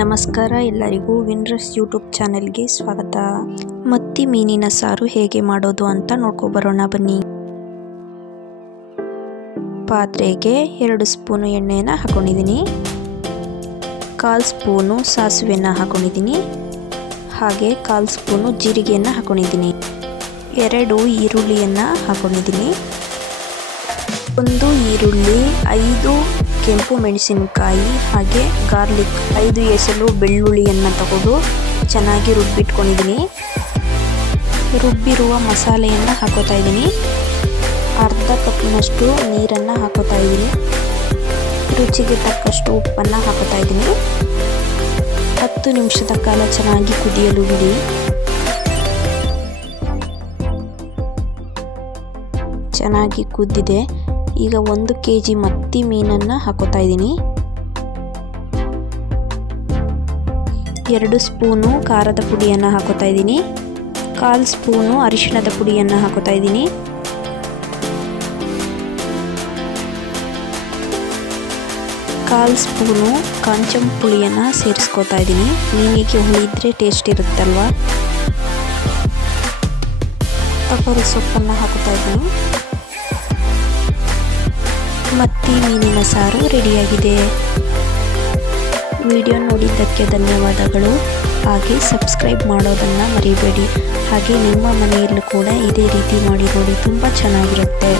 ನಮಸ್ಕಾರ, ಎಲ್ಲರಿಗೂ ವಿನ್ರಸ್ ಯೂಟ್ಯೂಬ್ ಚಾನೆಲ್ಗೆ ಸ್ವಾಗತ. ಮತ್ತಿ ಮೀನಿನ ಸಾರು ಹೇಗೆ ಮಾಡೋದು ಅಂತ ನೋಡ್ಕೊಬರೋಣ ಬನ್ನಿ. ಪಾತ್ರೆಗೆ ಎರಡು ಸ್ಪೂನು ಎಣ್ಣೆಯನ್ನು ಹಾಕೊಂಡಿದ್ದೀನಿ. ಕಾಲು ಸ್ಪೂನು ಸಾಸಿವೆಯನ್ನು ಹಾಕೊಂಡಿದ್ದೀನಿ. ಹಾಗೆ ಕಾಲು ಸ್ಪೂನು ಜೀರಿಗೆಯನ್ನು ಹಾಕೊಂಡಿದ್ದೀನಿ. ಎರಡು ಈರುಳ್ಳಿಯನ್ನು ಹಾಕೊಂಡಿದ್ದೀನಿ. ಒಂದು ಈರುಳ್ಳಿ, ಐದು ಕೆಂಪು ಮೆಣಸಿನಕಾಯಿ ಹಾಗೆ ಗಾರ್ಲಿಕ್ ಐದು ಎಸಲು ಬೆಳ್ಳುಳ್ಳಿಯನ್ನು ತಗೊಂಡು ಚೆನ್ನಾಗಿ ರುಬ್ಬಿಟ್ಕೊಂಡಿದ್ದೀನಿ. ರುಬ್ಬಿರುವ ಮಸಾಲೆಯನ್ನು ಹಾಕೋತಾ ಇದ್ದೀನಿ. ಅರ್ಧ ಕಪ್ನಷ್ಟು ನೀರನ್ನು ಹಾಕೋತಾ ಇದ್ದೀನಿ. ರುಚಿಗೆ ತಕ್ಕಷ್ಟು ಉಪ್ಪನ್ನು ಹಾಕೋತಾ ಇದ್ದೀನಿ. ಹತ್ತು ನಿಮಿಷದ ಕಾಲ ಚೆನ್ನಾಗಿ ಕುದಿಯಲು ಬಿಡಿ. ಚೆನ್ನಾಗಿ ಕುದ್ದಿದೆ. ಈಗ ಒಂದು ಕೆ ಜಿ ಮತ್ತಿ ಮೀನನ್ನು ಹಾಕೋತಾ ಇದ್ದೀನಿ. ಎರಡು ಸ್ಪೂನು ಖಾರದ ಪುಡಿಯನ್ನು ಹಾಕೋತಾ ಇದ್ದೀನಿ. ಕಾಲು ಸ್ಪೂನು ಅರಿಶಿಣದ ಪುಡಿಯನ್ನು ಹಾಕೋತಾ ಇದ್ದೀನಿ. ಕಾಲು ಸ್ಪೂನು ಕಾಂಚಂ ಪುಳಿಯನ್ನು ಸೇರಿಸ್ಕೋತಾ ಇದ್ದೀನಿ. ಮೀನಿಗೆ ಹುಳಿದ್ರೆ ಟೇಸ್ಟ್ ಇರುತ್ತಲ್ವ? ತಗೊರಿ ಸೊಪ್ಪನ್ನು ಹಾಕುತ್ತಾ ಇದ್ದೀನಿ. ಮತ್ತಿ ಮೀನಿನ ಸಾರು ರೆಡಿಯಾಗಿದೆ. ವಿಡಿಯೋ ನೋಡಿದ್ದಕ್ಕೆ ಧನ್ಯವಾದಗಳು. ಹಾಗೆ ಸಬ್ಸ್ಕ್ರೈಬ್ ಮಾಡೋದನ್ನು ಮರಿಬೇಡಿ. ಹಾಗೆ ನಿಮ್ಮ ಮನೆಯಲ್ಲೂ ಕೂಡ ಇದೇ ರೀತಿ ಮಾಡಿ ನೋಡಿ, ತುಂಬ ಚೆನ್ನಾಗಿರುತ್ತೆ.